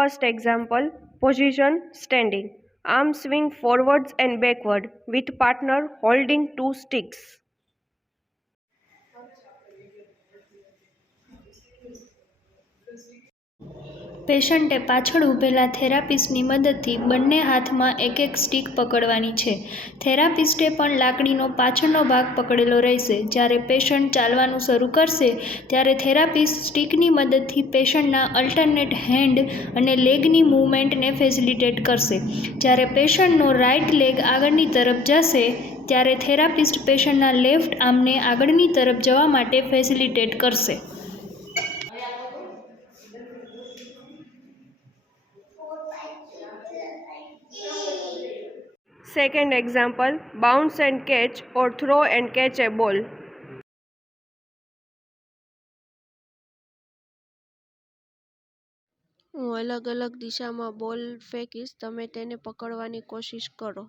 First example, position standing. Arm swing forwards and backward with partner holding two sticks. પેશન્ટે પાછળ ઊભેલા થેરાપિસ્ટની મદદથી બંને હાથમાં એક એક સ્ટીક પકડવાની છે. થેરાપિસ્ટે પણ લાકડીનો પાછળનો ભાગ પકડેલો રહેશે. જ્યારે પેશન્ટ ચાલવાનું શરૂ કરશે ત્યારે થેરાપિસ્ટ સ્ટીકની મદદથી પેશન્ટના અલ્ટરનેટ હેન્ડ અને લેગની મૂવમેન્ટને ફેસિલિટેટ કરશે. જ્યારે પેશન્ટનો રાઇટ લેગ આગળની તરફ જશે ત્યારે થેરાપિસ્ટ પેશન્ટના લેફ્ટ આર્મને આગળની તરફ જવા માટે ફેસિલિટેટ કરશે. Second example, bounce and catch or throw and catch a ball. હું અલગ અલગ દિશામાં બોલ ફેંકીશ, તમે તેને પકડવાની કોશિશ કરો.